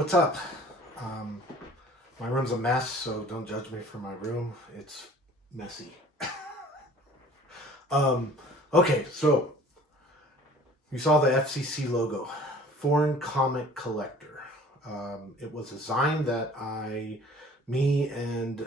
what's up? Um, my room's a mess, so don't judge me for my room. It's messy. um, okay, so you saw the FCC logo, Foreign Comic Collector. It was a design that me and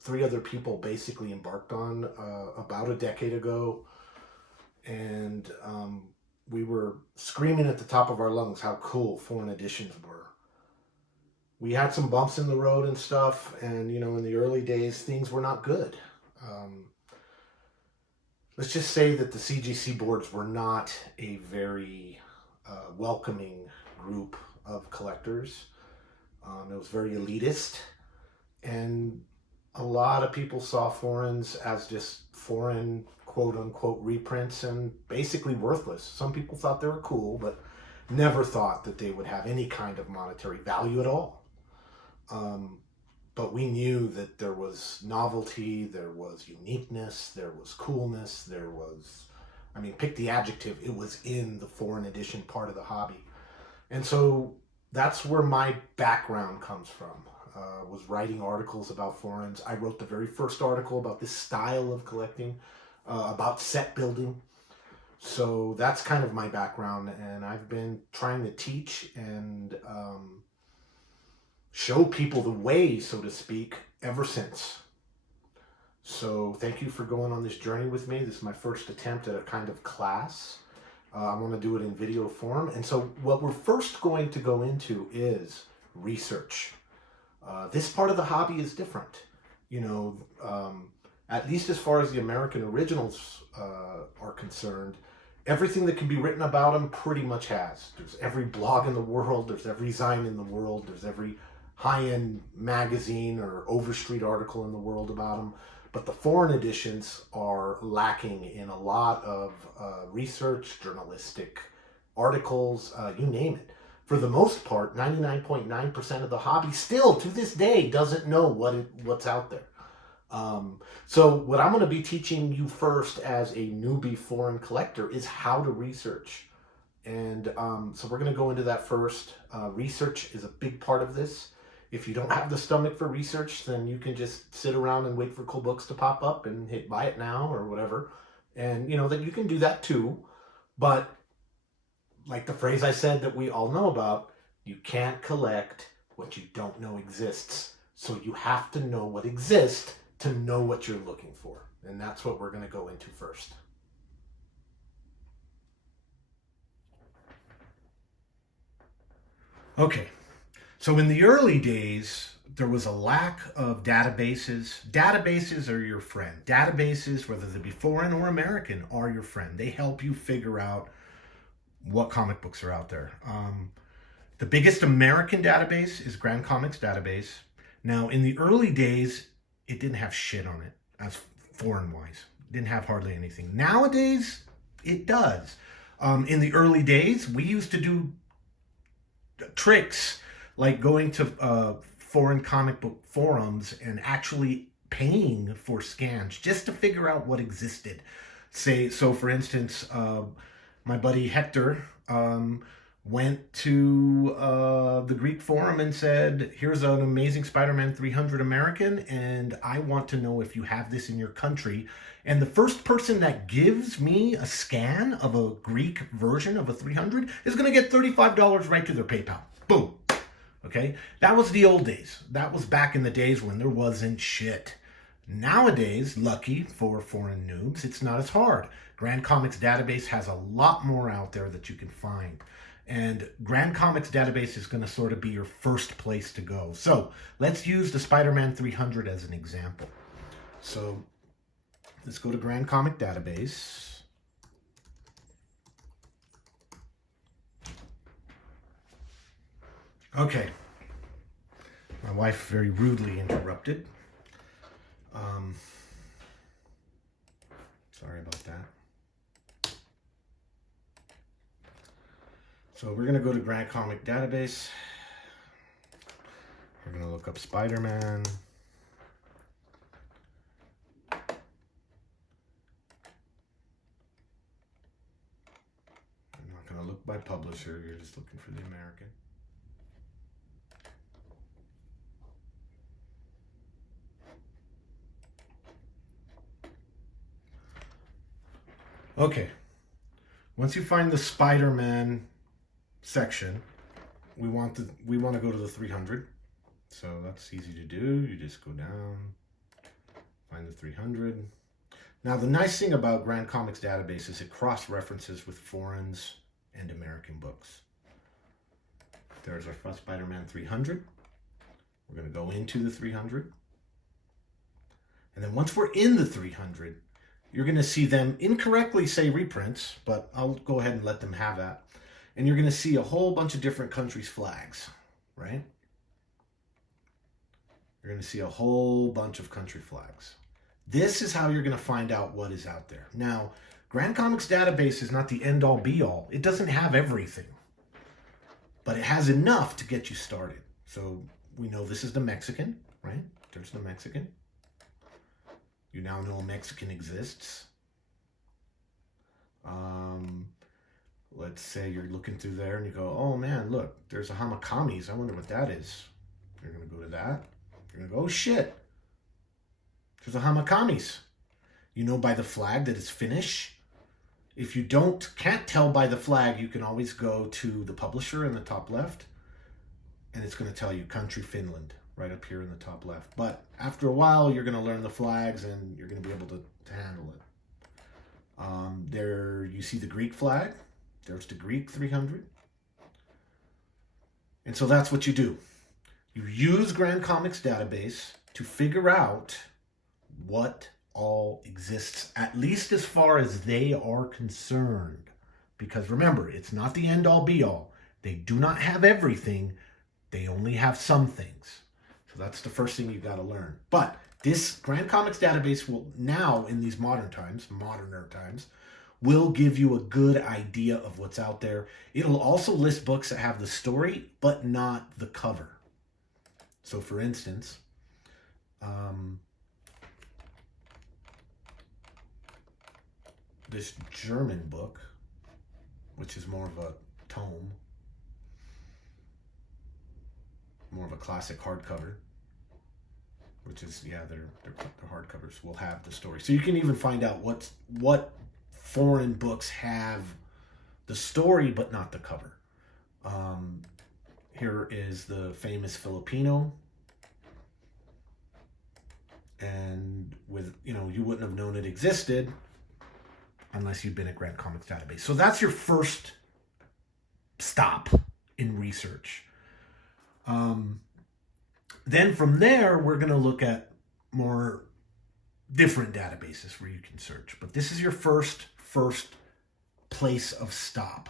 three other people basically embarked on about a decade ago, and we were screaming at the top of our lungs how cool foreign editions were. We had some bumps in the road and stuff, and in the early days, things were not good. Um, let's just say that the CGC boards were not a very welcoming group of collectors. It was very elitist, and a lot of people saw foreigns as just foreign quote unquote reprints and basically worthless. Some people thought they were cool, but never thought that they would have any kind of monetary value at all. But we knew that there was novelty, there was uniqueness, there was coolness, pick the adjective, it was in the foreign edition part of the hobby. And so that's where my background comes from. Was writing articles about foreigns. I wrote the very first article about this style of collecting, about set building. So that's kind of my background, and I've been trying to teach and show people the way, so to speak, ever since. So thank you for going on this journey with me. This is my first attempt at a kind of class. I want to do it in video form. And so what we're first going to go into is research. This part of the hobby is different. At least as far as the American originals are concerned, everything that can be written about them pretty much has. There's every blog in the world, there's every zine in the world, there's every high-end magazine or Overstreet article in the world about them. But the foreign editions are lacking in a lot of research, journalistic articles, you name it. For the most part, 99.9% of the hobby still, to this day, doesn't know what's out there. So what I'm going to be teaching you first as a newbie foreign collector is how to research. And so we're going to go into that first. Research is a big part of this. If you don't have the stomach for research, then you can just sit around and wait for cool books to pop up and hit buy it now or whatever. And that you can do that too. But like the phrase I said that we all know about, you can't collect what you don't know exists. So you have to know what exists to know what you're looking for. And that's what we're going to go into first. Okay. So in the early days, there was a lack of databases. Databases are your friend. Databases, whether they be foreign or American, are your friend. They help you figure out what comic books are out there. The biggest American database is Grand Comics Database. Now, in the early days, it didn't have shit on it as foreign-wise. It didn't have hardly anything. Nowadays, it does. In the early days, we used to do tricks like going to foreign comic book forums and actually paying for scans just to figure out what existed. So for instance, my buddy Hector went to the Greek forum and said, here's an amazing Spider-Man 300 American, and I want to know if you have this in your country. And the first person that gives me a scan of a Greek version of a 300 is going to get $35 right to their PayPal. Boom. Okay? That was the old days. That was back in the days when there wasn't shit. Nowadays, lucky for foreign noobs, it's not as hard. Grand Comics Database has a lot more out there that you can find. And Grand Comics Database is going to sort of be your first place to go. So let's use the Spider-Man 300 as an example. So let's go to Grand Comic Database. Okay. My wife very rudely interrupted. Sorry about that. So we're going to go to Grand Comic Database. We're going to look up Spider-Man. I'm not going to look by publisher. You're just looking for the American. Okay, once you find the Spider-Man section, we want to go to the 300. So that's easy to do. You just go down, find the 300. Now the nice thing about Grand Comics Database is it cross-references with foreigns and American books. There's our first Spider-Man 300. We're going to go into the 300. And then once we're in the 300, you're going to see them incorrectly say reprints, but I'll go ahead and let them have that. And you're going to see a whole bunch of different countries' flags, right? You're going to see a whole bunch of country flags. This is how you're going to find out what is out there. Now, Grand Comics Database is not the end-all be-all. It doesn't have everything, but it has enough to get you started. So we know this is the Mexican, right? There's the Mexican. You now know a Mexican exists. Let's say you're looking through there and you go, oh man, look, there's a Hamakamis. I wonder what that is. You're going to go to that. You're going to go, oh shit. There's a Hamakamis. You know by the flag that it's Finnish. If you can't tell by the flag, you can always go to the publisher in the top left. And it's going to tell you country Finland right up here in the top left. But after a while, you're going to learn the flags and you're going to be able to handle it. There you see the Greek flag. There's the Greek 300. And so that's what you do. You use Grand Comics Database to figure out what all exists, at least as far as they are concerned. Because remember, it's not the end-all be-all. They do not have everything. They only have some things. So that's the first thing you've got to learn. But this Grand Comics Database will now, in these moderner times, will give you a good idea of what's out there. It'll also list books that have the story, but not the cover. So for instance, this German book, which is more of a tome, more of a classic hardcover, which is, yeah, they're hardcovers, will have the story. So you can even find out what foreign books have the story but not the cover. Here is the famous Filipino, and with, you wouldn't have known it existed unless you'd been at Grand Comics Database. So that's your first stop in research. Then from there, we're going to look at more different databases where you can search. But this is your first place of stop.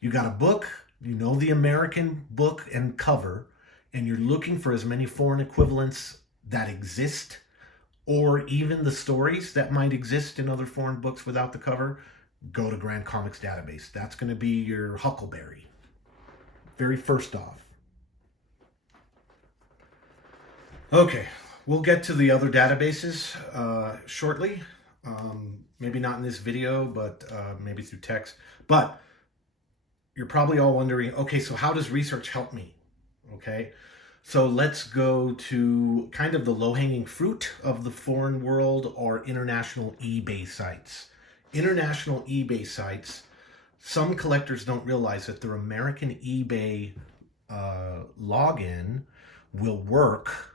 You got a book, you know the American book and cover, and you're looking for as many foreign equivalents that exist, or even the stories that might exist in other foreign books without the cover. Go to Grand Comics Database. That's going to be your huckleberry. Very first off. Okay, we'll get to the other databases shortly. Maybe not in this video, but maybe through text. But you're probably all wondering, okay, so how does research help me? Okay, so let's go to kind of the low-hanging fruit of the foreign world, or international eBay sites. International eBay sites, some collectors don't realize that their American eBay login will work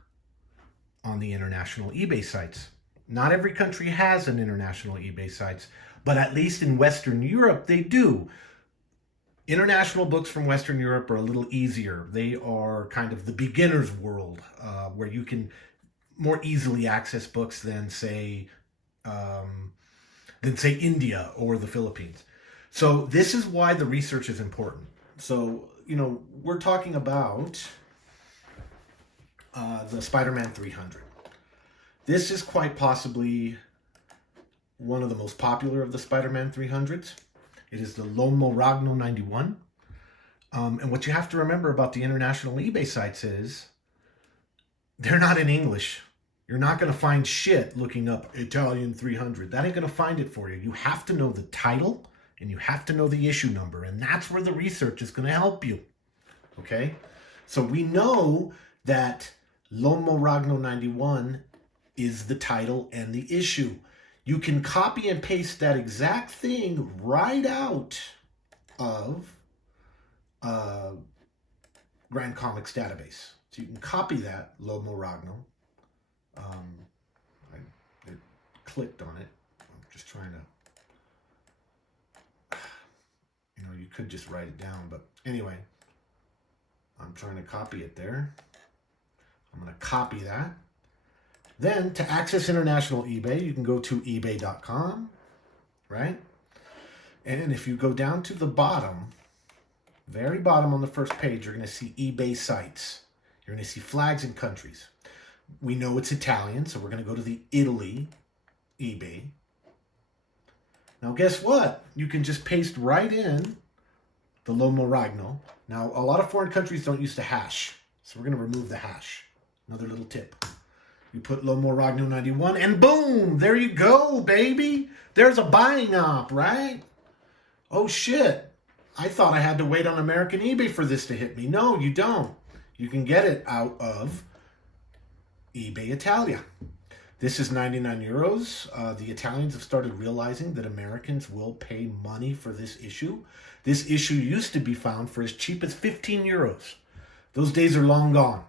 on the international eBay sites. Not every country has an international eBay sites, but at least in Western Europe, they do. International books from Western Europe are a little easier. They are kind of the beginner's world, where you can more easily access books than say India or the Philippines. So this is why the research is important. So, we're talking about the Spider-Man 300. This is quite possibly one of the most popular of the Spider-Man 300s. It is the Lomo Ragno 91. And what you have to remember about the international eBay sites is they're not in English. You're not going to find shit looking up Italian 300. That ain't going to find it for you. You have to know the title and you have to know the issue number. And that's where the research is going to help you. Okay? So we know that Lomo Ragno 91 is the title and the issue. you can copy and paste that exact thing right out of Grand Comics database. So you can copy that, Lomo Ragno. I clicked on it. I'm just trying to, you could just write it down, but anyway, I'm trying to copy it there. I'm going to copy that. Then to access international eBay, you can go to ebay.com, right? And if you go down to the bottom, very bottom on the first page, you're going to see eBay sites. You're going to see flags and countries. We know it's Italian, so we're going to go to the Italy eBay. Now, guess what? You can just paste right in the Lomo Ragno. Now, a lot of foreign countries don't use the hash, so we're going to remove the hash. Another little tip. You put Lomo Ragno 91, and boom! There you go, baby! There's a buying op, right? Oh, shit. I thought I had to wait on American eBay for this to hit me. No, you don't. You can get it out of eBay Italia. This is 99 euros. The Italians have started realizing that Americans will pay money for this issue. This issue used to be found for as cheap as 15 euros. Those days are long gone.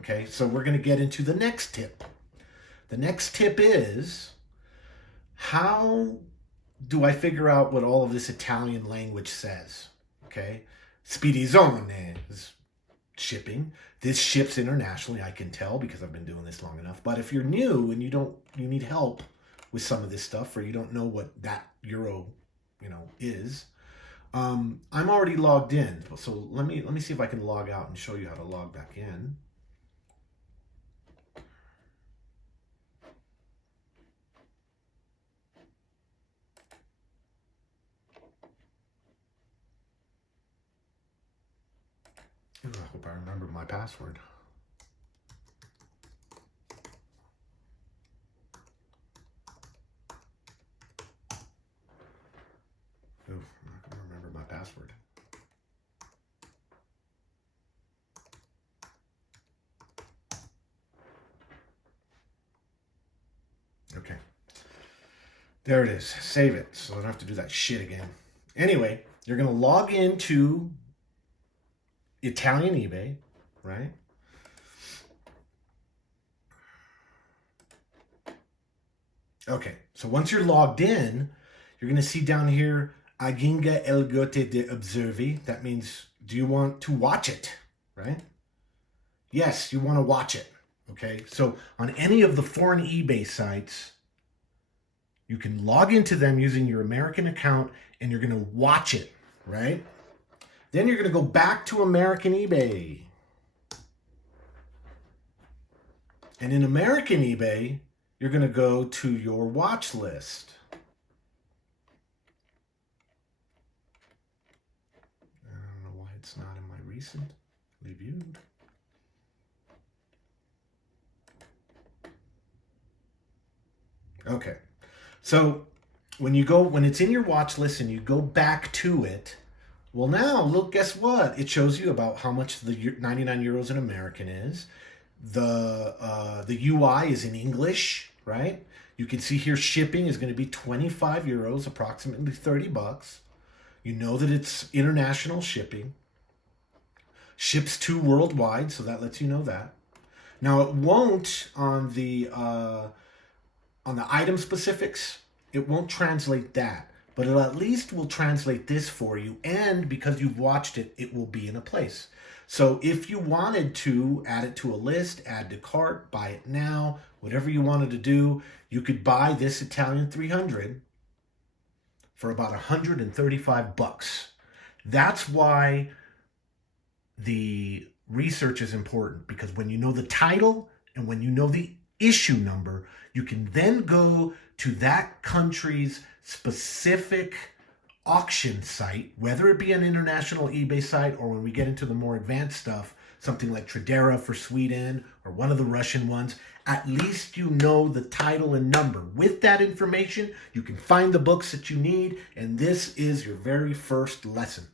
Okay, so we're going to get into the next tip. The next tip is, how do I figure out what all of this Italian language says? Okay, spedizione is shipping. This ships internationally, I can tell because I've been doing this long enough. But if you're new and you need help with some of this stuff, or you don't know what that euro, is, I'm already logged in. So let me see if I can log out and show you how to log back in. Ooh, I hope I remember my password. Ooh, I'm not going to remember my password. Okay. There it is. Save it so I don't have to do that shit again. Anyway, you're going to log into Italian eBay, right? Okay, so once you're logged in, you're going to see down here, Aginga el gote de observi. That means, do you want to watch it, right? Yes, you want to watch it, okay? So on any of the foreign eBay sites, you can log into them using your American account, and you're going to watch it, right? Then you're going to go back to American eBay. And in American eBay, you're going to go to your watch list. I don't know why it's not in my recently viewed. Okay. So when it's in your watch list and you go back to it, well, now, look, guess what? It shows you about how much the 99 euros in American is. The UI is in English, right? You can see here shipping is going to be 25 euros, approximately 30 bucks. You know that it's international shipping. Ships to worldwide, so that lets you know that. Now, it won't on the item specifics, it won't translate that. But it at least will translate this for you, and because you've watched it, it will be in a place. So if you wanted to add it to a list, add to cart, buy it now, whatever you wanted to do, you could buy this Italian 300 for about 135 bucks. That's why the research is important, because when you know the title and when you know the issue number, you can then go to that country's specific auction site, whether it be an international eBay site or when we get into the more advanced stuff, something like Tradera for Sweden or one of the Russian ones. At least you know the title and number. With that information, you can find the books that you need, and this is your very first lesson.